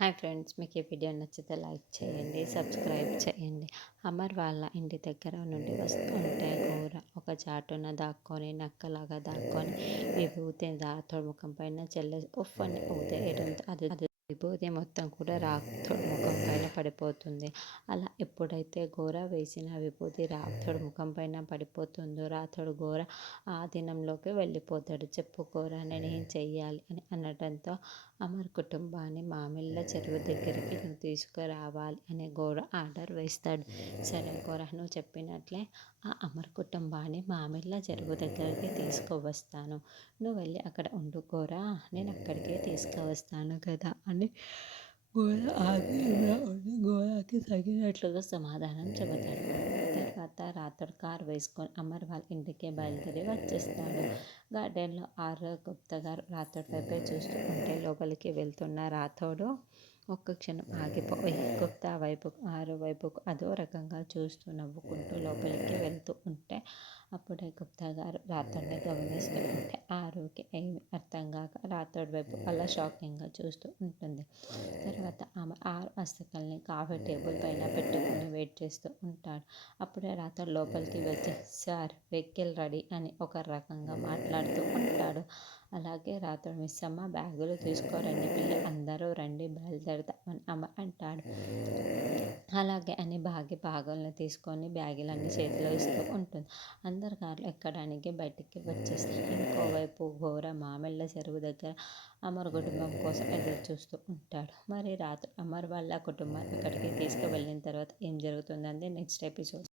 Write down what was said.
Hi friends, మీకు ఈ video నచ్చితే లైక్ చేయండి, సబ్స్క్రైబ్ చేయండి. అమర్ వాళ్ళ ఇంటి దగ్గర నుండి వస్తుంటే ఘోర ఒక చాటున దాక్కొని నక్కలాగా దాక్కొని విభూతి రాథోడ్ ముఖం పైన చెల్లె ఉఫ్ అని ఊదేయడంతో అది విభూతి మొత్తం కూడా రాథోడ్ ముఖం పైన పడిపోతుంది. అలా ఎప్పుడైతే ఘోర వేసిన విభూతి రాథోడ్ ముఖం పైన పడిపోతుందో రాథోడ్ ఘోర ఆ దినంలోకి వెళ్ళిపోతాడు. చెప్పు ఘోర, నేనేం చెయ్యాలి అని అనడంతో అమర్ కుటుంబాన్ని మామిళ్ళ చెరువు దగ్గరికి నువ్వు తీసుకురావాలి అని ఘోర ఆర్డర్ వేస్తాడు. సరే ఘోర, నువ్వు చెప్పినట్లే ఆ అమర్ కుటుంబాన్ని మామిళ్ళ చెరువు దగ్గరికి తీసుకువస్తాను. నువ్వు వెళ్ళి అక్కడ ఉండు ఘోర, నేను అక్కడికే తీసుకువస్తాను కదా అని ఘోర ఆగ్రహంగా ఉండి ఘోరకి తగినట్లుగా సమాధానం చెబుతాడు. తర్వాత రాత్రి కారు వేసుకొని అమర్ వాళ్ళ ఇంటికి బయలుదేరి వచ్చేస్తాడు. గార్డెన్లో ఆరవ్ గుప్తా గారు రాథోడ్ వైపే చూస్తూ ఉంటే లోపలికి వెళ్తున్న రాథోడు ఒక్క క్షణం ఆగిపోయి గుప్తా వైపుకు ఆరవ్ వైపుకు అదో రకంగా చూస్తూ నవ్వుకుంటూ లోపలికి వెళ్తూ ఉంటే అప్పుడే గుప్తా గారు రాథోడ్ని గమనిస్తూ ఉంటే ఆరవ్కి ఏమి అర్థం కాక రాథోడ్ వైపు అలా షాకింగ్గా చూస్తూ ఉంటుంది. తర్వాత ఆమె ఆరు హస్తకల్ని కాఫీ టేబుల్ పైన పెట్టుకుని వెయిట్ చేస్తూ ఉంటాడు. అప్పుడే రాథోడ్ లోపలికి వచ్చి సార్ వెహికల్ రెడీ అని ఒక రకంగా మాట్లాడుతూ ఉంటాడు. అలాగే రాథోడ్ మిస్సమ్మ బ్యాగులు తీసుకోరండి పిల్ల, అందరూ రండి బయలుదేరదామని అమ్మ అంటాడు. అలాగే అని బాగుల్ని తీసుకొని బ్యాగులన్నీ చేతిలో ఇస్తూ ఉంటుంది. అందరు కార్లు ఎక్కడానికి బయటికి వచ్చేస్తారు. ఇంకోవైపు ఘోర మామిళ్ళ చెరువు దగ్గర అమర్ కుటుంబం కోసం ఎదురు చూస్తూ ఉంటాడు. మరి రాత్రి అమర్ వాళ్ళ కుటుంబం అక్కడికి తీసుకువెళ్ళిన తర్వాత ఏం జరుగుతుందంటే నెక్స్ట్ ఎపిసోడ్.